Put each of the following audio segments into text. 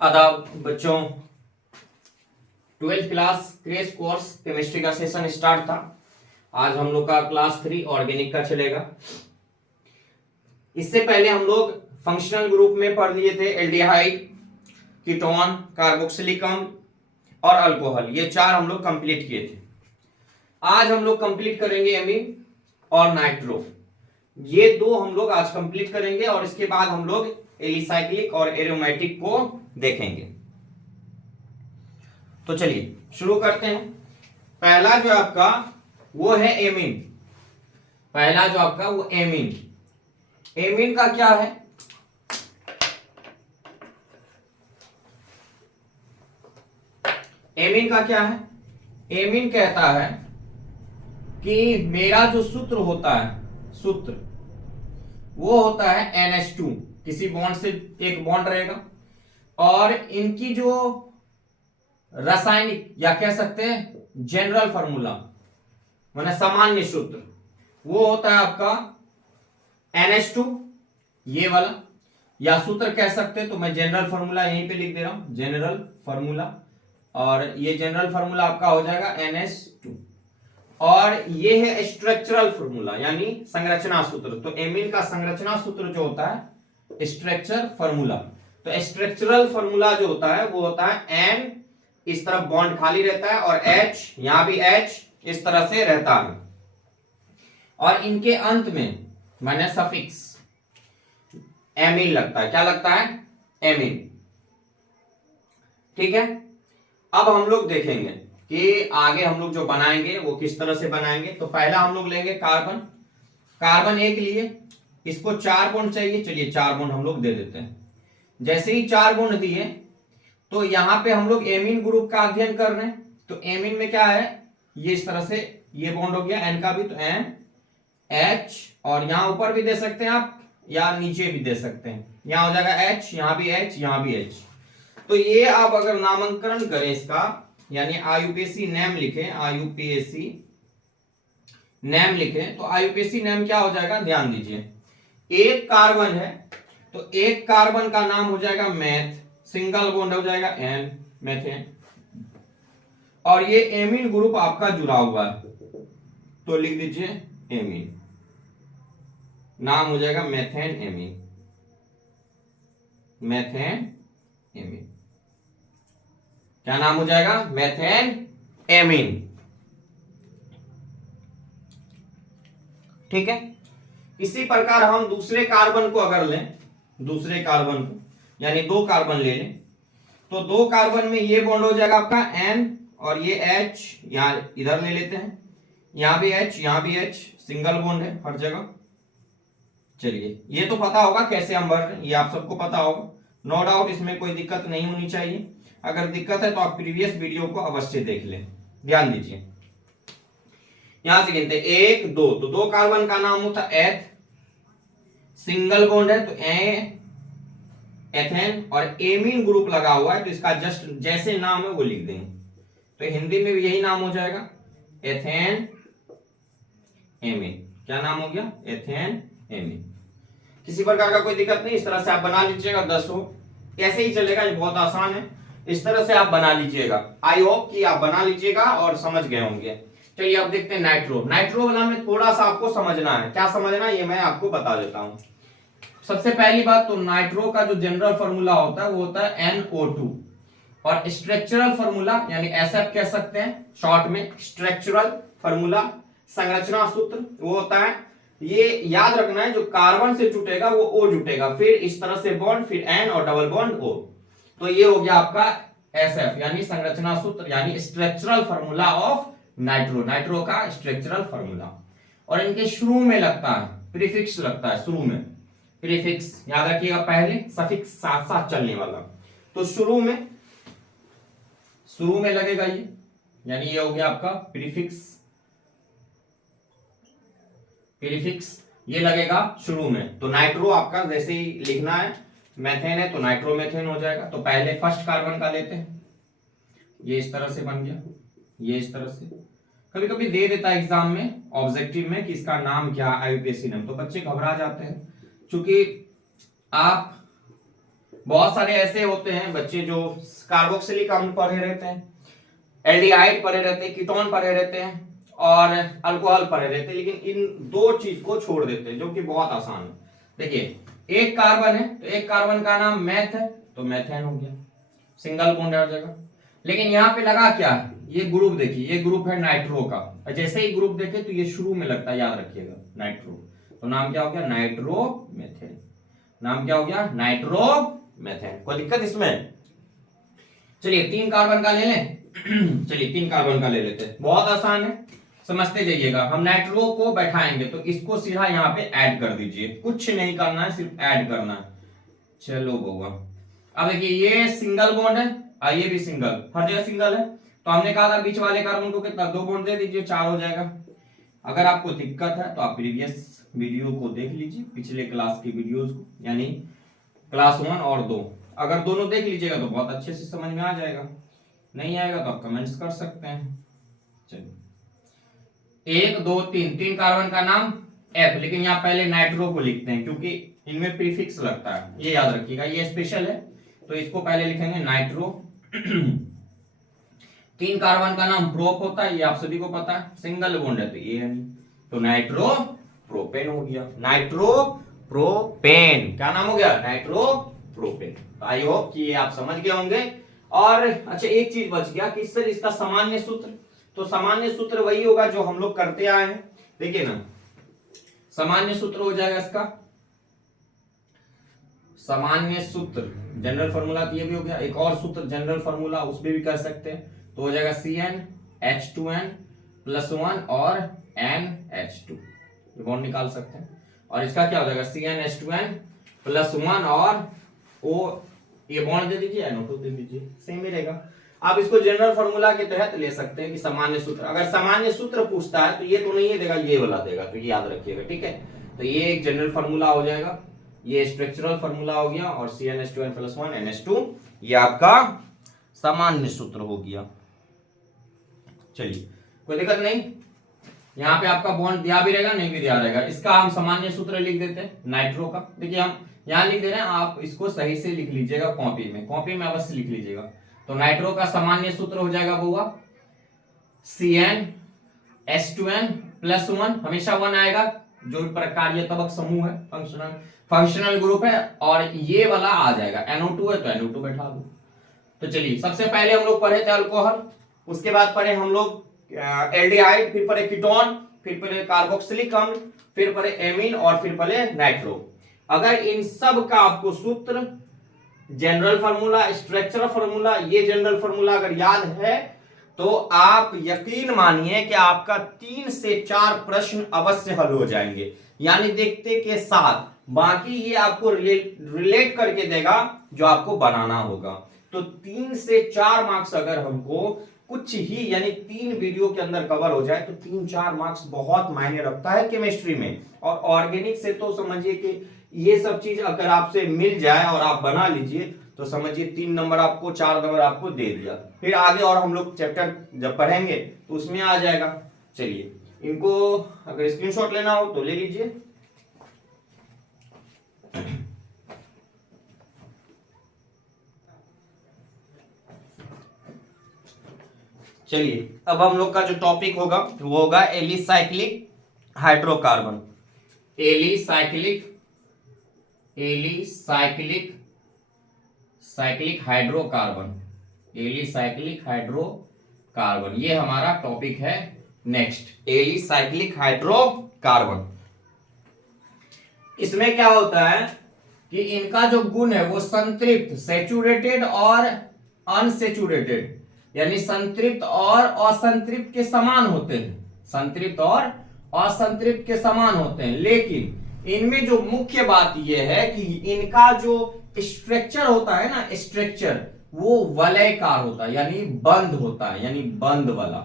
आदाब बच्चों, 12th class crash course chemistry का सेशन स्टार्ट था। आज हम लोग का क्लास 3 ऑर्गेनिक का चलेगा। इससे पहले हम लोग फंक्शनल ग्रुप में पढ़ लिए थे एल्डिहाइड, कीटोन, कार्बोक्सिलिक अम्ल और अल्कोहल। ये चार हम लोग कंप्लीट किए थे। आज हम लोग कंप्लीट करेंगे एमीन और नाइट्रो। ये दो हम लोग आज कंप्लीट करेंगे और इसके बाद हम लोग एलिसाइक्लिक और एरोमेटिक को देखेंगे। तो चलिए शुरू करते हैं। पहला जो आपका वो है एमीन। पहला जो आपका वो एमीन। एमीन का क्या है? एमीन का क्या है? एमीन कहता है कि मेरा जो सूत्र होता है, सूत्र वो होता है NH2। किसी बॉन्ड से एक बॉन्ड रहेगा और इनकी जो रासायनिक या कह सकते हैं जनरल फार्मूला माने सामान्य सूत्र वो होता है आपका NH2, ये वाला, या सूत्र कह सकते हैं। तो मैं जनरल फार्मूला यहीं पे लिख दे रहा हूं, जनरल फार्मूला, और ये जनरल फार्मूला आपका हो जाएगा NH2। और ये है स्ट्रक्चरल फार्मूला यानी संरचना सूत्र। तो एमीन का संरचना सूत्र जो होता है स्ट्रक्चर फार्मूला। तो स्ट्रक्चरल फार्मूला जो होता है वो होता है N, इस तरफ बॉन्ड खाली रहता है, और H, यहां भी H इस तरह से रहता है, और इनके अंत में माने सफिक्स एमीन लगता है। क्या लगता है? एमीन। ठीक है। अब हम लोग देखेंगे कि आगे हम लोग जो बनाएंगे वो किस तरह से बनाएंगे। तो पहला हम लोग लेंगे कार्बन। कार्बन एक लिए, इसको 4 बॉन्ड चाहिए। चलिए 4 बॉन्ड हम लोग दे देते हैं। जैसे ही 4 बॉन्ड दिए तो यहां पे हम लोग एमीन ग्रुप का अध्ययन कर रहे हैं। तो एमीन में क्या है, ये इस तरह से ये बॉन्ड हो गया एन का भी, तो एन एच, और यहां ऊपर भी दे सकते हैं आप या नीचे भी दे सकते हैं। यहां हो जाएगा एच, यहां भी एच, यहां भी एच। तो ये आप अगर नामांकन करें इसका, यानी आयुपीएसी नेम लिखें, आयुपीएसी नेम लिखें, तो आयुपीएसी नेम क्या हो जाएगा, ध्यान दीजिए। एक कार्बन है तो एक कार्बन का नाम हो जाएगा मैथ, सिंगल बॉन्ड हो जाएगा एन, मेथेन, और ये एमीन ग्रुप आपका जुड़ा हुआ है तो लिख दीजिए एमीन, नाम हो जाएगा मेथेन एमीन, मेथेन एमीन। क्या नाम हो जाएगा? Methane amine. ठीक है। इसी प्रकार हम दूसरे कार्बन को अगर लें, दूसरे कार्बन को यानी 2 कार्बन ले लें, तो 2 कार्बन में ये बॉन्ड हो जाएगा आपका N, और ये H यहां इधर ले लेते हैं, यहां भी H, यहां भी H, सिंगल बॉन्ड है हर जगह। चलिए ये तो पता होगा कैसे हम भर रहे हैं, ये आप सबको पता होगा, नो डाउट, इसमें कोई दिक्कत नहीं होनी चाहिए। अगर दिक्कत है तो आप प्रीवियस वीडियो को अवश्य देख लें। ध्यान दीजिए, यहां से गिनते 1 2, तो 2 कार्बन का नाम होता एथ, सिंगल बॉन्ड है तो एथेन, और एमीन ग्रुप लगा हुआ है तो इसका जस्ट जैसे नाम है वो लिख देंगे। तो हिंदी में भी यही नाम हो जाएगा, एथेन एमीन। क्या नाम हो गया? Ethane amine. किसी प्रकार का कोई दिक्कत नहीं, इस तरह से आप बना लीजिएगा। 10 हो ऐसे ही चलेगा, ये बहुत आसान है, इस तरह से आप बना लीजिएगा। आई होप कि आप बना लीजिएगा और समझ गए होंगे। चलिए अब देखते हैं नाइट्रो। नाइट्रो वाला में थोड़ा सा आपको समझना है। क्या समझना है ये मैं आपको बता देता हूं। सबसे पहली बात तो नाइट्रो का जो जनरल फार्मूला होता है वो होता है NO2, और स्ट्रक्चरल फार्मूला यानी SF कह सकते हैं शॉर्ट में, स्ट्रक्चरल फार्मूला संरचना सूत्र वो होता है, ये याद रखना है, जो कार्बन से जुटेगा वो O जुटेगा, फिर इस तरह से बॉन्ड, फिर N और डबल बॉन्ड O। तो ये हो गया आपका SF यानी संरचना सूत्र यानी structural formula of nitro, nitro का स्ट्रक्चरल फार्मूला। और इनके शुरू में लगता है प्रीफिक्स, लगता है शुरू में प्रीफिक्स, याद रखिएगा, पहले सफिक्स साथ साथ चलने वाला। तो शुरू में लगेगा ये, यानी ये हो गया आपका प्रीफिक्स, प्रीफिक्स ये लगेगा शुरू में। तो नाइट्रो आपका जैसे ही लिखना है, मेथेन है तो नाइट्रोमेथेन हो जाएगा। तो पहले फर्स्ट कार्बन का लेते हैं, ये इस तरह से बन गया, ये इस तरह से। कभी कभी दे देता है एग्जाम में ऑब्जेक्टिव में कि इसका नाम क्या, आईयूपीएसी नाम, तो बच्चे घबरा जाते हैं, क्योंकि आप बहुत सारे ऐसे होते हैं बच्चे जो कार्बोक्सिलिक अम्ल पढ़े रहते हैं, एल्डिहाइड पढ़े रहते हैं, कीटोन पढ़े रहते हैं और अल्कोहल पढ़े रहते हैं, लेकिन इन दो चीज को छोड़ देते हैं जो कि बहुत आसान है। देखिए एक कार्बन है तो एक कार्बन का नाम मैथ है तो मैथेन हो गया, सिंगल बॉन्ड हर जगह। लेकिन यहाँ पे लगा क्या है, ये ग्रुप देखिए, ये ग्रुप है नाइट्रो का, और जैसे ही ग्रुप देखे तो ये शुरू में लगता है, याद रखिएगा नाइट्रो, तो नाम क्या हो गया, नाइट्रो मेथेन। नाम क्या हो गया, नाइट्रो मेथेन। कोई दिक्कत इसमें? चलिए 3 कार्बन का ले लें। चलिए 3 कार्बन का ले लेते हैं, बहुत आसान है, समझते जाइएगा। हम नाइट्रो को बैठाएंगे तो इसको सीधा यहाँ पे ऐड कर दीजिए, कुछ नहीं करना है, सिर्फ ऐड करना है। चलो बउआ, अब देखिए ये सिंगल बॉन्ड है और ये भी सिंगल, हर जगह सिंगल है, तो हमने कहा था बीच वाले कार्बन को कितना, 2 बॉन्ड दे दीजिए, 4 हो जाएगा। अगर आपको दिक्कत है तो आप प्रीवियस वीडियो को देख लीजिए, पिछले क्लास की वीडियोस को, यानी क्लास 1 और 2, अगर दोनों देख लीजिएगा तो बहुत अच्छे से समझ में आ जाएगा, नहीं आएगा तो आप कमेंट्स कर सकते हैं। चलिए 1 2 3, 3 कार्बन का नाम F, लेकिन यहाँ पहले नाइट्रो को लिखते हैं क्योंकि इनमें प्रीफिक्स लगता है, ये याद रखिएगा, ये स्पेशल है तो इसको पहले लिखेंगे नाइट्रो। 3 कार्बन का नाम प्रोप होता है, ये आप सभी को पता है, सिंगल बॉन्ड है तो ये है नहीं, तो नाइट्रो प्रोपेन हो गया, नाइट्रो प्रोपेन। क्या नाम हो गया, नाइट्रो प्रोपेन। आई होप कि ये आप समझ गए होंगे। और अच्छा एक चीज बच गया कि सर इसका सामान्य सूत्र, तो सामान्य सूत्र वही होगा जो हम लोग करते आए हैं, देखिए ना, सामान्य सूत्र हो जाएगा इसका, सामान्य सूत्र जनरल फार्मूला, तो ये भी हो गया। एक और सूत्र जनरल फार्मूला उसमें भी कर सकते हैं, तो हो जाएगा CnH2n+1 और NH2, ये बॉन्ड निकाल सकते हैं। और इसका क्या हो जाएगा, CnH2n+1 और O, ये बॉन्ड दे दीजिए, NO2 दे दीजिए, सेम ही रहेगा। आप इसको जनरल फार्मूला के तहत ले सकते हैं कि सामान्य सूत्र, अगर सामान्य सूत्र पूछता है तो ये तो नहीं देगा, ये वाला देगा, तो ये याद रखिएगा, ठीक है। तो ये एक जनरल फार्मूला हो जाएगा, ये स्ट्रक्चरल फार्मूला हो गया, और CnH2n+1 NH2 ये आपका सामान्य सूत्र हो गया। चलिए कोई दिक्कत नहीं, यहाँ पे आपका बॉन्ड दिया भी रहेगा, नहीं भी दिया रहेगा, इसका हम सामान्य सूत्र लिख देते हैं नाइट्रो का। देखिए हम यहाँ लिख दे रहे हैं, आप इसको सही से लिख लीजिएगा, कॉपी में अवश्य लिख लीजिएगा। तो नाइट्रो का सामान्य सूत्र हो जाएगा बुआ CnH2n+1, हमेशा 1 आएगा, जो प्रकार्य तबक समूह है, फंक्शनल ग्रुप है, और ये वाला आ जाएगा, NO2 है तो NO2 बैठा दो। तो चलिए सबसे पहले हम लोग पढ़े थे अल्कोहल, उसके बाद पढ़े हम लोग एल्डिहाइड, फिर पढ़े कीटोन, फिर पढ़े कार्बोक्सिलिक अम्ल, फिर पढ़े एमीन, और फिर पढ़े नाइट्रो। अगर इन सब का आपको सूत्र, जनरल फार्मूला, स्ट्रक्चरल फार्मूला, ये जनरल फार्मूला अगर याद है तो आप यकीन मानिए कि आपका 3 से 4 प्रश्न अवश्य हल हो जाएंगे, यानी देखते के साथ। बाकी ये आपको रिलेट करके देगा जो आपको बनाना होगा। तो 3 से 4 मार्क्स अगर हमको कुछ ही, यानी 3 वीडियो के अंदर कवर हो जाए तो 3-4 मार्क्स बहुत मायने रखता है केमिस्ट्री में। और ऑर्गेनिक से तो समझिए कि ये सब चीज अगर आपसे मिल जाए और आप बना लीजिए तो समझिए 3 नंबर आपको, 4 नंबर आपको दे दिया। फिर आगे और हम लोग चैप्टर जब पढ़ेंगे तो उसमें आ जाएगा। चलिए इनको अगर स्क्रीनशॉट लेना हो तो ले लीजिए। चलिए अब हम लोग का जो टॉपिक होगा वो होगा alicyclic hydrocarbon. Cyclic hydrocarbon, alicyclic hydrocarbon, ये हमारा टॉपिक है नेक्स्ट, एलिसाइक्लिक हाइड्रोकार्बन। इसमें क्या होता है कि इनका जो गुण है वो संतृप्त, सैचुरेटेड और अनसैचुरेटेड, यानी संतृप्त और असंतृप्त के समान होते हैं, संतृप्त और असंतृप्त के समान होते हैं। लेकिन इनमें जो मुख्य बात यह है कि इनका जो स्ट्रक्चर होता है ना, स्ट्रक्चर वो वलयकार होता है, यानी बंद होता है, यानी बंद वाला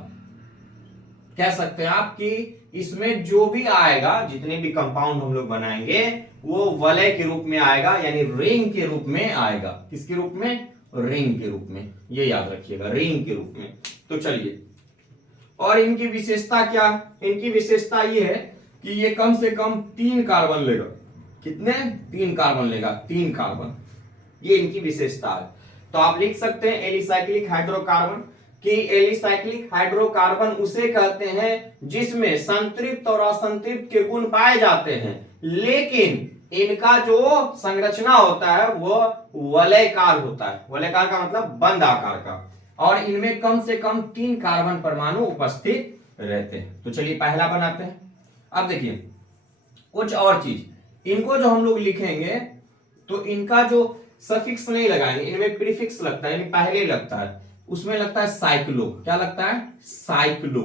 कह सकते हैं आप कि इसमें जो भी आएगा, जितने भी कंपाउंड हम लोग बनाएंगे वो वलय के रूप में आएगा, यानी रिंग के रूप में आएगा। किसके रूप में? रिंग के रूप में, ये याद रखिएगा, रिंग के रूप में। तो चलिए, और इनकी विशेषता क्या? इनकी विशेषता ये है कि ये कम से कम 3 कार्बन लेगा। कितने? 3 कार्बन लेगा, 3 कार्बन। ये इनकी विशेषता है। तो आप लिख सकते हैं एलिसाइक्लिक हाइड्रोकार्बन कि एलिसाइक्लिक हाइड्रोकार्बन उसे कहते हैं जिसमें संतृप्त और असंतृप्त के गुण पाए जाते हैं, लेकिन इनका जो संरचना होता है वो वलयकार होता है। वलयकार का मतलब बंद आकार का, और इनमें कम से कम 3 कार्बन परमाणु उपस्थित रहते हैं। तो चलिए पहला बनाते हैं। अब देखिए कुछ और चीज, इनको जो हम लोग लिखेंगे तो इनका जो सफिक्स नहीं लगाएंगे, इनमें प्रीफिक्स लगता है, यानी पहले लगता है, उसमें लगता है साइक्लो। क्या लगता है? साइक्लो।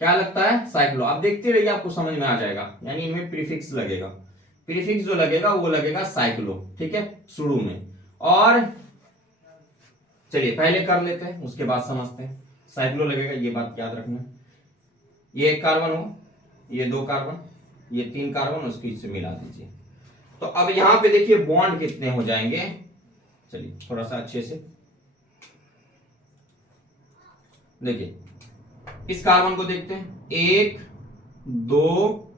क्या लगता है? साइक्लो। आप देखते रहिए आपको समझ में आ जाएगा, यानी इनमें प्रीफिक्स लगेगा। प्रीफिक्स जो लगेगा वो लगेगा साइक्लो, ठीक है, शुरू में। और चलिए पहले कर लेते हैं उसके बाद समझते हैं। साइक्लो लगेगा, ये बात याद रखना। ये 1 कार्बन हो, ये 2 कार्बन, ये 3 कार्बन, उसको इससे मिला दीजिए। तो अब यहां पे देखिए बॉन्ड कितने हो जाएंगे। चलिए थोड़ा सा अच्छे से देखिए, इस कार्बन को देखते हैं, 1 2,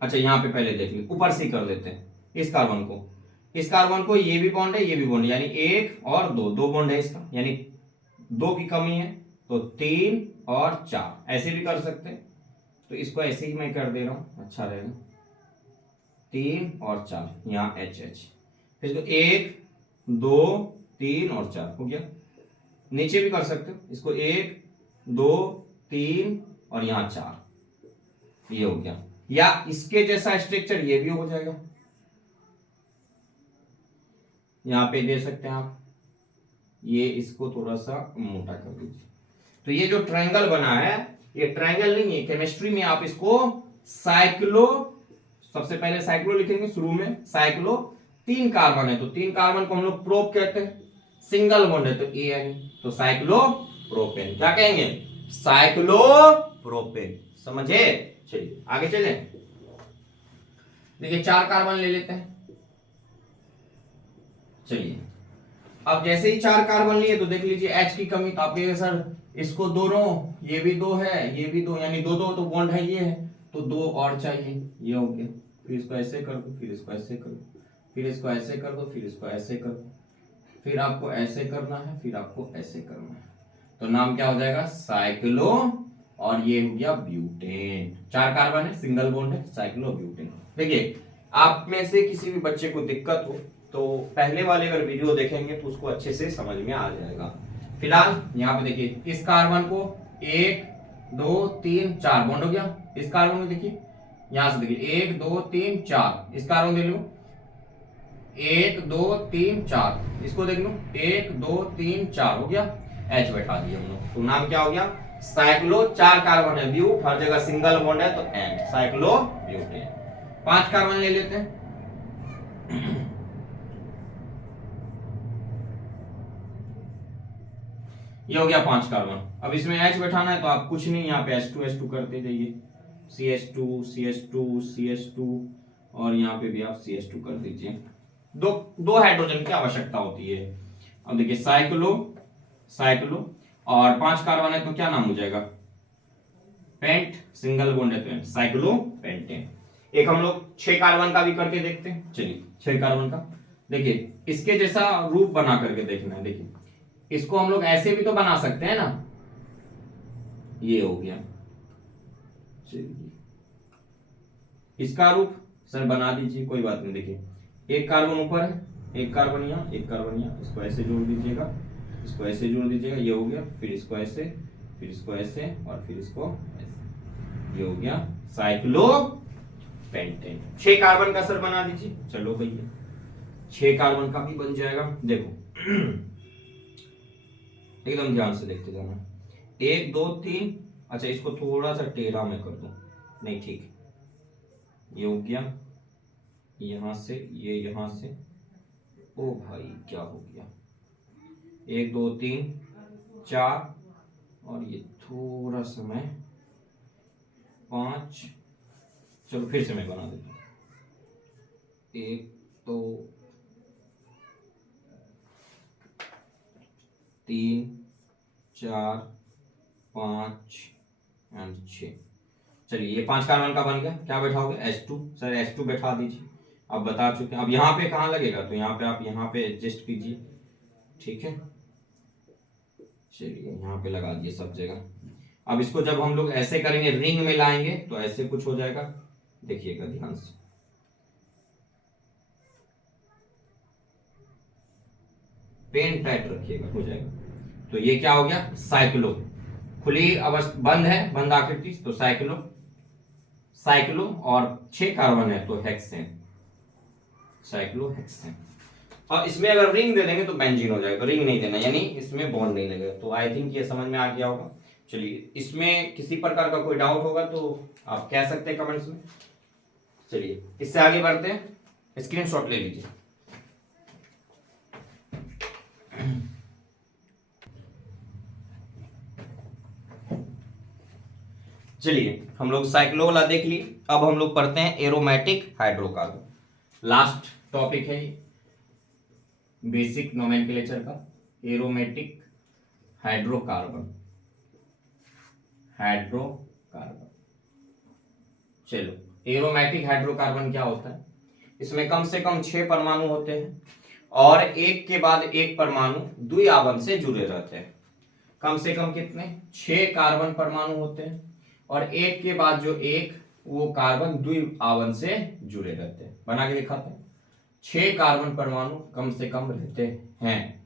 अच्छा यहां पे पहले देख लीजिए, ऊपर से कर लेते हैं इस कार्बन को। इस कार्बन को ये भी बॉन्ड है, ये भी बॉन्ड है, यानी 1 और 2, 2 बॉन्ड है इसका, यानी 2 की कमी है, तो 3 और 4 ऐसे भी कर सकते हैं। तो इसको ऐसे ही मैं कर दे रहा हूं, अच्छा रहेगा। 3 और 4, यहाँ एच एच, फिर इसको 1 2 3 और 4 हो गया। नीचे भी कर सकते हो, इसको 1 2 3 और यहाँ 4, ये हो गया। या इसके जैसा स्ट्रक्चर ये भी हो जाएगा, यहाँ पे दे सकते हैं आप, ये इसको थोड़ा सा मोटा कर दीजिए। तो ये जो ट्रायंगल बना है, ये ट्रायंगल नहीं है, केमिस्ट्री में आप इसको साइक्लो, सबसे पहले साइक्लो लिखेंगे शुरू में, साइक्लो। 3 कार्बन है तो 3 कार्बन को हम लोग प्रोप कहते हैं, सिंगल बॉन्ड है तो एन, तो साइक्लो प्रोपेन। क्या कहेंगे? Cyclo propane. समझे? चलिए आगे चले। देखिए 4 कार्बन ले लेते हैं। चलिए अब जैसे ही 4 कार्बन लिए तो देख लीजिए H की कमी, तो आप कहिए सर इसको दोनों, ये भी 2 है, ये भी 2, यानी 2 2 तो बॉन्ड है, ये है तो 2 और चाहिए, ये हो गया। फिर इसको ऐसे कर दो, फिर इसको ऐसे कर दो, फिर इसको ऐसे कर दो, फिर इसको ऐसे कर दो, फिर आपको ऐसे करना है, फिर आपको ऐसे करना है, तो नाम क्या हो जाएगा? साइक्लो। और ये हो गया ब्यूटेन। 4 कार्बन है, सिंगल बॉन्ड है, साइक्लो ब्यूटेन। देखिए आप में से किसी भी बच्चे को दिक्कत हो तो पहले वाले अगर वीडियो देखेंगे तो उसको अच्छे से समझ में आ जाएगा। फिलहाल यहाँ पे देखिए, इस कार्बन को 1 2 3 4 बॉन्ड हो गया। इस कार्बन को देखिए, यहां से देखिए 1 2 3 4, इस कार्बन देख लो 1 2 3 4, इसको देख लो 1 2 3 4 हो गया। H बैठा दिया हम लोग, तो नाम क्या हो गया? साइक्लो। 4 कार्बन है, ब्यूट, हर जगह सिंगल बॉन्ड है तो एन, साइक्लो ब्यूटेन। 5 कार्बन ले लेते हैं। ये हो गया 5 कार्बन। अब इसमें H बैठाना है तो आप कुछ नहीं, यहाँ पे H2 करते जाइए, CH2 CH2 CH2, और यहाँ पे भी आप CH2 कर दीजिए। दो हाइड्रोजन की आवश्यकता होती है। अब देखिए साइक्लो, साइक्लो, और 5 कार्बन है तो क्या नाम हो जाएगा? पेंट, सिंगल बॉन्ड है तो साइक्लो पेंटेन। एक हम लोग 6 कार्बन का भी करके देखते हैं। चलिए 6 कार्बन का देखिए, इसके जैसा रूप बना करके देखना है। देखिए इसको हम लोग ऐसे भी तो बना सकते हैं ना, ये हो गया। चलिए इसका रूप सर बना दीजिए, कोई बात नहीं। देखिए 1 कार्बन ऊपर है, 1 कार्बन यहाँ, 1 कार्बन यहाँ, इसको ऐसे जोड़ दीजिएगा, इसको ऐसे जोड़ दीजिएगा, ये हो गया। फिर इसको ऐसे, फिर इसको ऐसे, और फिर इसको ऐसे, ये हो गया साइक्लो पेंटेन। 6 कार्बन का सर बना दीजिए। चलो भैया 6 कार्बन का भी बन जाएगा। देखो एकदम ध्यान से देखते जाना, 1 2 3, अच्छा इसको थोड़ा सा टेढ़ा मैं कर दूं, नहीं ठीक, ये हो गया, यहां से ये, यहां से, ओ भाई क्या हो गया, 1 2 3 4, और ये थोड़ा सा मैं 5, चलो फिर से मैं बना देता हूँ, 1 2 3 4 5 एंड 6। चलिए ये 5 कार्बन का बन गया। क्या बैठाओगे? H2। सर H2 बैठा दीजिए। अब बता चुके हैं। अब यहाँ पे कहाँ लगेगा, तो यहाँ पे आप यहाँ पे एडजस्ट कीजिए, ठीक है। चलिए यहाँ पे लगा दिए सब जगह। अब इसको जब हम लोग ऐसे करेंगे, रिंग में लाएंगे तो ऐसे कुछ हो जाएगा, देखिएगा ध्यान से। पेन टाइट रखिएगा, हो जाएगा। तो ये क्या हो गया, साइक्लो। खुली अवस्था, बंद है, बंद आकृति, तो साइक्लो, साइक्लो। और 6 कार्बन है तो हेक्सेन, साइक्लोहेक्सेन। और इसमें अगर रिंग दे देंगे तो बेंजीन हो जाएगा। रिंग नहीं देना, यानी इसमें बॉन्ड नहीं लगेगा। तो आई थिंक ये समझ में आ गया होगा। चलिए, इसमें किसी प्रकार का कोई डाउट होगा तो आप कह सकते हैं कमेंट्स में। चलिए इससे आगे बढ़ते हैं, स्क्रीनशॉट ले लीजिए। चलिए हम लोग साइक्लो वाला देख लिए, अब हम लोग पढ़ते हैं एरोमेटिक हाइड्रोकार्बन। लास्ट टॉपिक है ये बेसिक नोमेनक्लेचर का, एरोमेटिक हाइड्रोकार्बन। हाइड्रोकार्बन, चलो एरोमेटिक हाइड्रोकार्बन क्या होता है। इसमें कम से कम 6 परमाणु होते हैं और एक के बाद एक परमाणु द्विआवन से जुड़े रहते हैं। कम से कम कितने, 6 कार्बन परमाणु होते हैं और एक के बाद जो एक वो कार्बन द्विआवन से जुड़े रहते हैं। बना के दिखाते हैं। 6 कार्बन परमाणु कम से कम रहते हैं।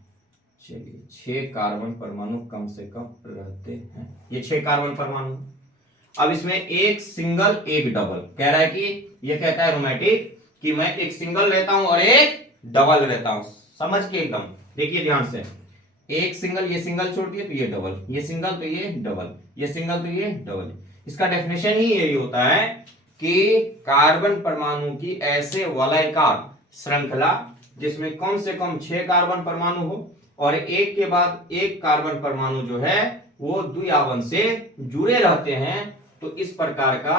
चलिए 6 कार्बन परमाणु कम से कम रहते हैं, ये 6 कार्बन परमाणु। अब इसमें एक सिंगल एक डबल कह रहा है कि ये कहता है एरोमेटिक कि मैं एक सिंगल रहता हूं और एक डबल रहता हूं। समझ के एकदम देखिए ध्यान से, एक सिंगल, ये सिंगल छोड़ दिए तो ये डबल, ये सिंगल तो ये डबल, ये सिंगल तो ये डबल। इसका डेफिनेशन ही यही होता है कि कार्बन परमाणु की ऐसे वलयाकार श्रृंखला जिसमें कम से कम 6 कार्बन परमाणु हो और एक के बाद एक कार्बन परमाणु जो है वो द्विआवन से जुड़े रहते हैं, तो इस प्रकार का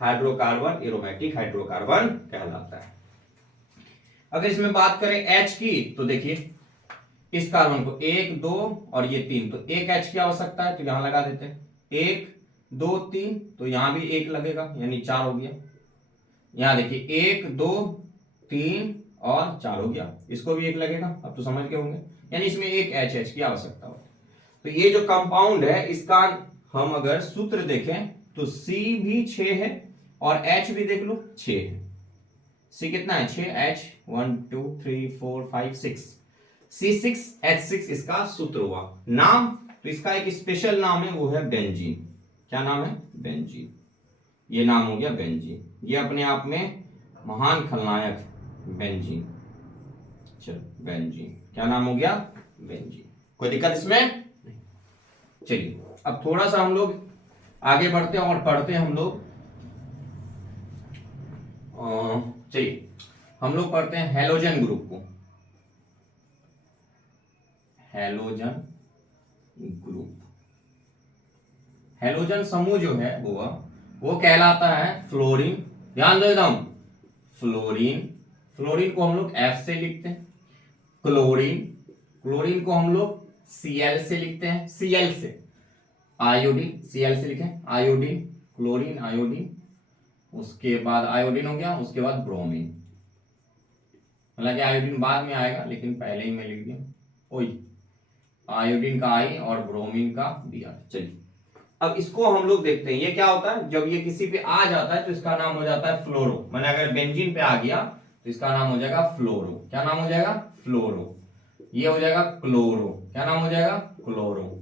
हाइड्रोकार्बन एरोमेटिक हाइड्रोकार्बन कहलाता है। अगर इसमें बात करें H की, तो देखिए इस कार्बन को 1 2 और ये 3, तो एक H की आवश्यकता है तो यहां लगा देते हैं 1 2 3, तो यहां भी 1 लगेगा यानी 4 हो गया। यहां देखिए 1 2 3 और 4 हो गया, इसको भी 1 लगेगा। अब तो समझ गए होंगे, यानी इसमें एक HH की आवश्यकता होती है। तो ये जो कंपाउंड है इसका हम अगर सूत्र देखें तो C भी 6 है और H भी देख लो 6 है। C कितना है, 6, H 1 2 3 4 5 6, C6H6 इसका सूत्र हुआ। नाम, तो इसका एक स्पेशल नाम है, वो है बेंजीन। क्या नाम है, बेंजीन। ये नाम हो गया बेंजीन, ये अपने आप में महान खलनायक बेंजीन। चलो बेंजीन क्या नाम हो गया, बेंजीन। कोई दिक्कत इसमें नहीं। चलिए अब थोड़ा सा हम लोग आगे बढ़ते हैं और पढ़ते हैं हम लोग। चलिए हम लोग पढ़ते हैं हेलोजन ग्रुप को। हेलोजन ग्रुप, हेलोजन समूह जो है वो कहलाता है फ्लोरीन। ध्यान दो एकदम, फ्लोरीन। फ्लोरीन को हम लोग F से लिखते हैं। क्लोरीन, क्लोरीन को हम लोग Cl से लिखते हैं, Cl से। आयोडीन, Cl से लिखें आयोडीन, क्लोरीन आयोडीन, उसके बाद आयोडीन हो गया, उसके बाद ब्रोमीन। हालांकि आयोडीन बाद में आएगा लेकिन पहले ही मैं लिख दिया, ओई आयोडीन का I और ब्रोमीन का Br। चलिए अब इसको हम लोग देखते हैं ये क्या होता है। जब ये किसी पे आ जाता है तो इसका नाम हो जाता है फ्लोरो। मैंने अगर बेंजीन पे आ गया तो इसका नाम हो जाएगा फ्लोरो। क्या नाम हो जाएगा, फ्लोरो। ये हो जाएगा क्लोरो। क्या नाम हो जाएगा, क्लोरो।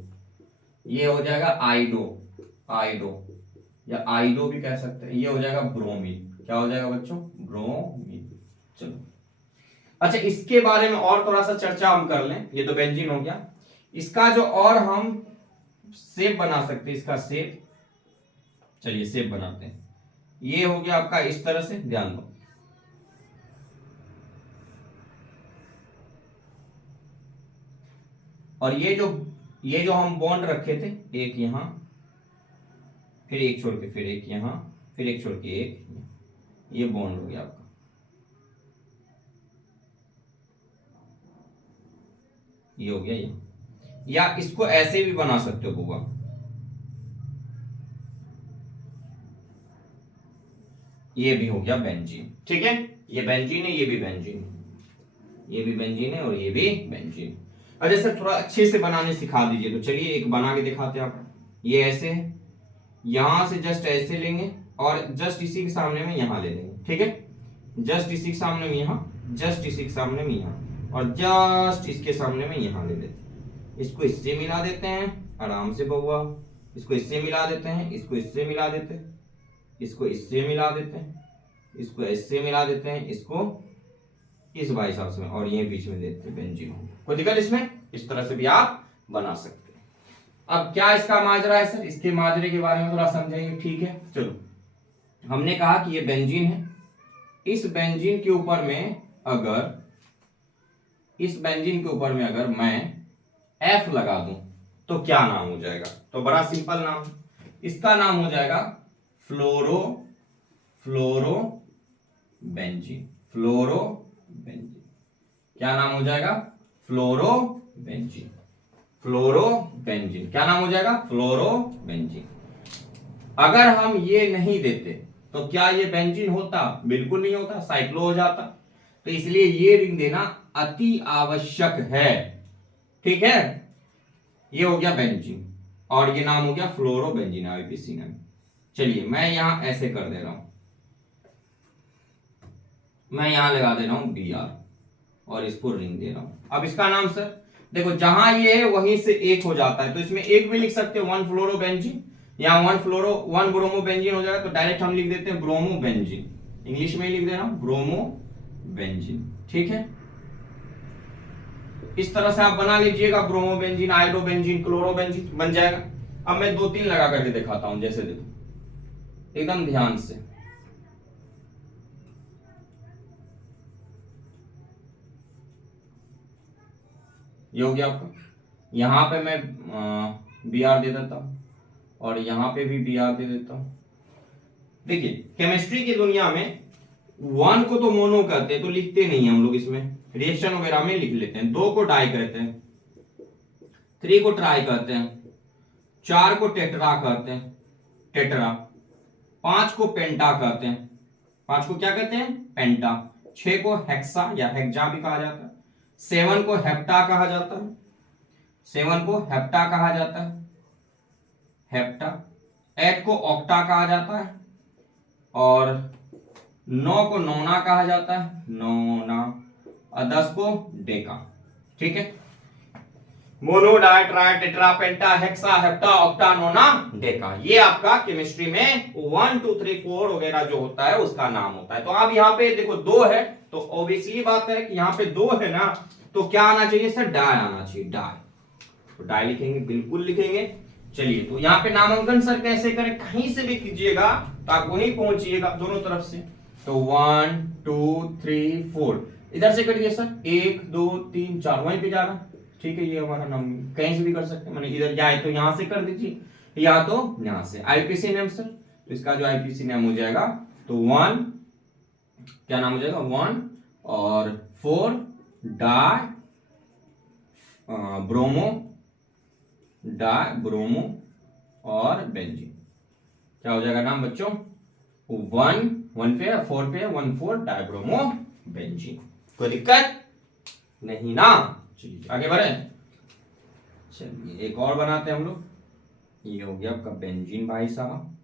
ये हो जाएगा आइडो, आइडो या आइडो भी कह सकते हैं। ये हो जाएगा ब्रोमीन। क्या हो जाएगा बच्चों, ब्रोमीन। चलो अच्छा, इसके बारे में और थोड़ा सा चर्चा हम कर लें। ये तो बेंजीन हो गया। इसका जो और हम शेप बना सकते हैं, इसका शेप, चलिए शेप बनाते हैं। ये हो गया आपका इस तरह से, ध्यान दो। और ये जो हम बॉन्ड रखे थे, एक यहां, फिर एक छोड़ के फिर एक यहां, फिर एक छोड़ के एक, ये बॉन्ड हो गया आपका। ये हो गया ये, या इसको ऐसे भी बना सकते हो बुआ, ये भी हो गया बेंजीन। ठीक है, ये बेंजीन है, ये भी बेंजीन, ये भी बेंजीन है और ये भी बेंजीन। अच्छा सर थोड़ा अच्छे से बनाने सिखा दीजिए, तो चलिए एक बना के दिखाते हैं आपको। ये ऐसे है, यहां से जस्ट ऐसे लेंगे और जस्ट इसी के सामने में यहां ले लेंगे, ठीक है, जस्ट इसी के सामने में यहां, जस्ट इसी के सामने में यहां, और जस्ट इसके सामने में यहां ले लेते हैं। इसको इससे मिला देते हैं आराम से बउआ, इसको इससे मिला देते हैं, इसको इससे मिला देते हैं, इसको इससे मिला देते हैं, इसको इससे मिला देते हैं, इसको इस भाई साहब से, और ये बीच में देते हैं बेंजीन। कोई दिक्कत इसमें? इस तरह से भी आप बना सकते हैं। अब क्या इसका माजरा है सर, इसके माजरे के बारे में थोड़ा समझाइए। ठीक है चलो, हमने कहा कि ये बेंजीन है, इस बेंजीन के ऊपर में अगर, इस बेंजीन के ऊपर में अगर मैं एफ लगा दूं तो क्या नाम हो जाएगा? तो बड़ा सिंपल नाम, इसका नाम हो जाएगा फ्लोरो, फ्लोरो बेंजीन, फ्लोरो बेंजीन। क्या नाम हो जाएगा? फ्लोरो बेंजीन, फ्लोरो बेंजीन। क्या नाम हो जाएगा? फ्लोरो बेंजीन। अगर हम ये नहीं देते तो क्या ये बेंजीन होता? बिल्कुल नहीं होता, साइक्लो हो जाता। तो इसलिए ये रिंग देना अति आवश्यक है, ठीक है। ये हो गया बेंजीन और ये नाम हो गया फ्लोरो बेंजीन, आईपीसी नाम। चलिए मैं यहां ऐसे कर दे रहा हूं, मैं यहां लगा दे रहा हूं बीआर और इसको रिंग दे रहा हूं। अब इसका नाम सर देखो, जहां ये है वहीं से एक हो जाता है, तो इसमें एक भी लिख सकते हो, वन फ्लोरो बेंजीन या वन ब्रोमो बेंजीन हो जाएगा। तो डायरेक्ट हम लिख देते हैं ब्रोमो बेंजीन, इंग्लिश में ही लिख दे रहा हूं ब्रोमो बेंजीन, ठीक है। इस तरह से आप बना लीजिएगा, bromo benzene, iodo benzene, chloro benzene बन जाएगा। अब मैं 2-3 लगा करके दिखाता हूं, जैसे देखो एकदम ध्यान से। ये हो गया आपका, यहां पे मैं बी आर दे देता हूं और यहां पे भी बी आर दे देता हूं। देखिए केमिस्ट्री की दुनिया में वन को तो मोनो कहते हैं, तो लिखते नहीं है हम लोग, इसमें रिएक्शन वगैरह में लिख लेते हैं। 2 को डाई कहते हैं, 3 को ट्राई कहते हैं, 4 को टेट्रा कहते हैं, टेट्रा, 5 को पेंटा कहते हैं, 5 को क्या कहते हैं? पेंटा। 6 को हेक्सा या हेक्सा भी कहा जाता है, 7 को हेप्टा कहा जाता है, 7 को हेप्टा कहा जाता है, हेप्टा। 8 को ऑक्टा कहा जाता है और 9 को नोना कहा जाता है, नोना, और 10 को डेका, ठीक है। मोनो, डाई, ट्राई, टेट्रा, पेंटा, हेक्सा, हेप्टा, ऑक्टा, नोना, डेका, ये आपका केमिस्ट्री में 1 2 3 4 वगैरह जो होता है उसका नाम होता है। तो अब यहाँ पे देखो 2 है, तो ऑब्वियसली बात है कि यहाँ पे 2 है ना, तो क्या आना चाहिए सर? डाई आना चाहिए, डाई। तो डाई लिखेंगे, बिल्कुल लिखेंगे। चलिए तो यहाँ पे नामांकन सर कैसे करें? कहीं से भी कीजिएगा तो आप वहीं पहुंचिएगा, दोनों तरफ से। तो 1 2 3 4 इधर से करिए सर, 1 2 3 4 वहीं पे जाना, ठीक है। ये हमारा नाम कहीं से भी कर सकते हैं, मैंने इधर जाए तो यहां से कर दीजिए या तो यहां से। आईपीसी नेम सर, तो इसका जो आईपीसी नेम हो जाएगा तो 1, क्या नाम हो जाएगा? 1 और 4 डाई ब्रोमो, डाई ब्रोमो और बेंजीन। क्या हो जाएगा नाम बच्चों? 1 पे 4 पे 1 4 डाई ब्रोमो बेंजीन। कोई दिक्कत नहीं ना? चलिए आगे बढ़े। चलिए एक और बनाते हैं हम लोग। ये हो गया आपका बेंजीन भाई साहब,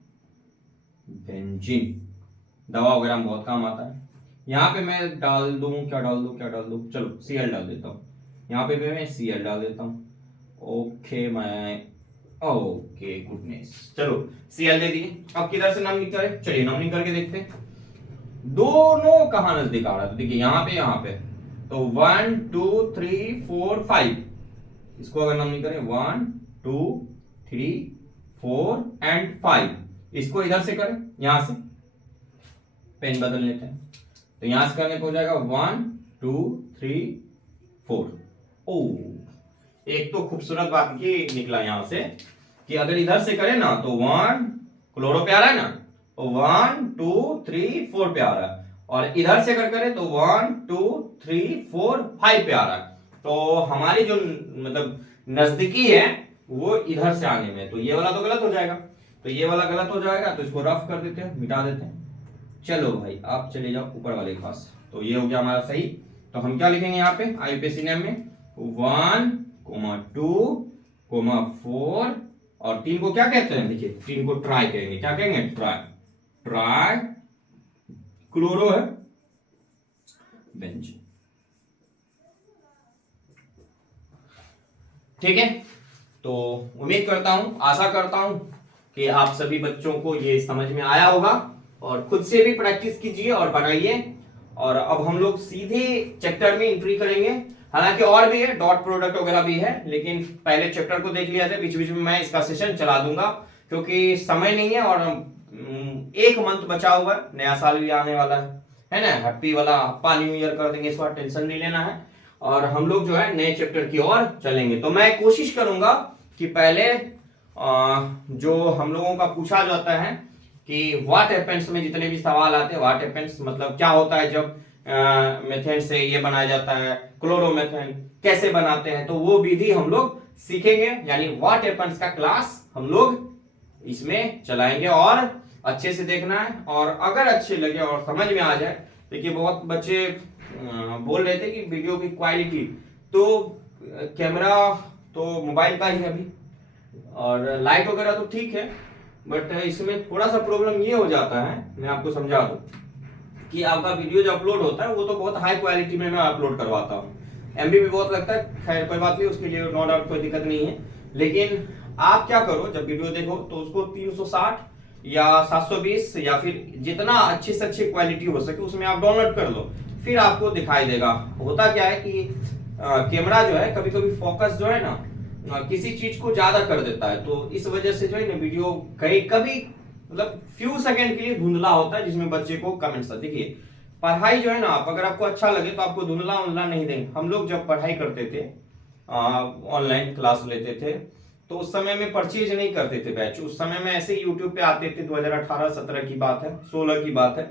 बेंजीन दवा वगैरह में बहुत काम आता है। यहाँ पे मैं डाल दूं, क्या डाल दूं, क्या डाल दूं? चलो Cl डाल देता हूँ, यहाँ पे भी मैं Cl डाल देता हूँ। ओके ओके गुडनेस, चलो Cl दे दिए। अब किधर से नाम निकले? चलिए नाम निकल के देखते हैं दोनों कहां नजदीक आ रहा है। तो देखिए यहाँ पे तो 1 2 3 4 5, इसको अगर नाम निकले 1 2 3 4 एंड 5, इसको इधर से करें, यहां से पेन बदल लेते हैं, तो यहां से करने को हो जाएगा 1 2 3 4। ओ एक तो खूबसूरत बात ये निकला यहां से कि अगर इधर से करें ना तो 1 क्लोरो पे आ रहा है ना, तो 1 2 3 4 पे आ रहा है, और इधर से अगर करें तो 1 2 3 4 5 पे आ रहा है। तो हमारी जो मतलब नजदीकी है वो इधर से आने में, तो ये वाला तो गलत हो जाएगा, तो ये वाला गलत हो जाएगा, तो इसको रफ कर देते हैं, मिटा देते हैं। चलो भाई आप चले जाओ ऊपर वाले के पास। तो ये हो गया हमारा सही। तो हम क्या लिखेंगे यहाँ पे IUPAC नेम में 1, 2, 4 और 3 को क्या कहते हैं, देखिए 3 को ट्राई कहेंगे, क्या कहेंगे, ट्राई क्लोरो है बेंजीन। ठीक है, तो उम्मीद करता हूं, आशा करता हूं कि आप सभी बच्चों को ये समझ में आया होगा और खुद से भी प्रैक्टिस कीजिए और बनाइए। और अब हम लोग सीधे चैप्टर में एंट्री करेंगे। हालांकि और भी है, डॉट प्रोडक्ट वगैरह भी है, लेकिन पहले चैप्टर को देख लिया जाए। बीच बीच में मैं इसका सेशन चला दूंगा क्योंकि समय नहीं है और 1 मंथ बचा हुआ है, नया साल भी आने वाला है ना। हैप्पी वाला हैप्पी न्यू ईयर कर देंगे, इस बार टेंशन नहीं लेना है। और हम लोग जो है नए चैप्टर की ओर चलेंगे। तो मैं कोशिश करूंगा कि पहले जो हम लोगों का पूछा जाता है कि व्हाट हैपेंस में जितने भी सवाल आते हैं, व्हाट हैपेंस मतलब क्या होता है जब मेथेन से ये बनाया जाता है, क्लोरोमेथेन कैसे बनाते हैं, तो वो विधि हम लोग सीखेंगे। यानी व्हाट हैपेंस का क्लास हम लोग इसमें चलाएंगे और अच्छे से देखना है। और अगर अच्छे लगे और समझ में आ जाए, देखिए बहुत बच्चे बोल रहे थे कि वीडियो की क्वालिटी, तो कैमरा तो मोबाइल का ही है अभी और लाइट वगैरह तो ठीक है, बट इसमें थोड़ा सा प्रॉब्लम ये हो जाता है, मैं आपको समझा दूं कि आपका वीडियो जो अपलोड होता है वो तो बहुत हाई क्वालिटी में मैं अपलोड करवाता हूँ, MB भी बहुत लगता है, खैर कोई बात नहीं, उसके लिए नो डाउट कोई दिक्कत नहीं है। लेकिन आप क्या करो, जब वीडियो देखो तो उसको 360 या 720 या फिर जितना अच्छी से अच्छी क्वालिटी हो सके उसमें आप डाउनलोड कर लो, फिर आपको दिखाई देगा। होता क्या है कि कैमरा जो है कभी कभी फोकस जो है ना किसी चीज को ज्यादा कर देता है, तो इस वजह से जो है ना वीडियो कभी मतलब फ्यू सेकंड के लिए धुंधला होता है, जिसमें बच्चे को कमेंट्स आते। देखिए पढ़ाई जो है ना, आप अगर आपको अच्छा लगे तो आपको धुंधला नहीं देंगे। हम लोग जब पढ़ाई करते थे, ऑनलाइन क्लास लेते थे, तो उस समय में परचेज नहीं करते थे बैच। उस समय में ऐसे यूट्यूब पे आते थे, 2018-17 की बात है, 16 की बात है,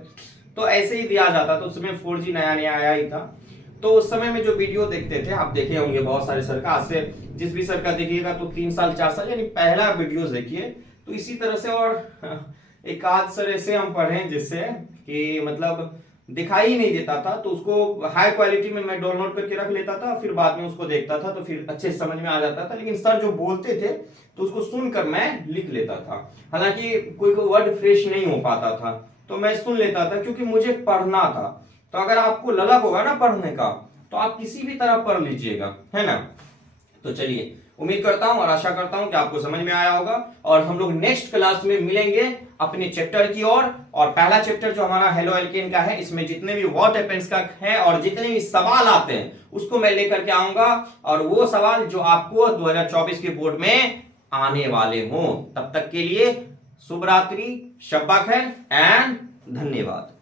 तो ऐसे ही दिया जाता था। उस समय 4G नया नया आया ही था, तो उस समय में जो वीडियो देखते थे, आप देखे होंगे बहुत सारे सर का, आज से जिस भी सर का देखिएगा तो 3 साल 4 साल यानी पहला वीडियो देखिए, तो इसी तरह से। और एक आध सर ऐसे हम पढ़े जिससे कि मतलब दिखाई ही नहीं देता था, तो उसको हाई क्वालिटी में मैं डाउनलोड करके रख लेता था, फिर बाद में उसको देखता था तो फिर अच्छे से समझ में आ जाता था। लेकिन सर जो बोलते थे तो उसको सुनकर मैं लिख लेता था। हालांकि कोई वर्ड फ्रेश नहीं हो पाता था, तो मैं सुन लेता था क्योंकि मुझे पढ़ना था। तो अगर आपको ललक होगा ना पढ़ने का, तो आप किसी भी तरह पढ़ लीजिएगा, है ना। तो चलिए, उम्मीद करता हूं और आशा करता हूं कि आपको समझ में आया होगा। और हम लोग नेक्स्ट क्लास में मिलेंगे अपने चैप्टर की ओर। और पहला चैप्टर जो हमारा हेलो एल्केन का है, इसमें जितने भी व्हाट हैपेंस का है और जितने भी सवाल आते हैं उसको मैं लेकर के आऊंगा, और वो सवाल जो आपको 2024 के बोर्ड में आने वाले हों। तब तक के लिए शुभ रात्रि, शब्बा खैर एंड धन्यवाद।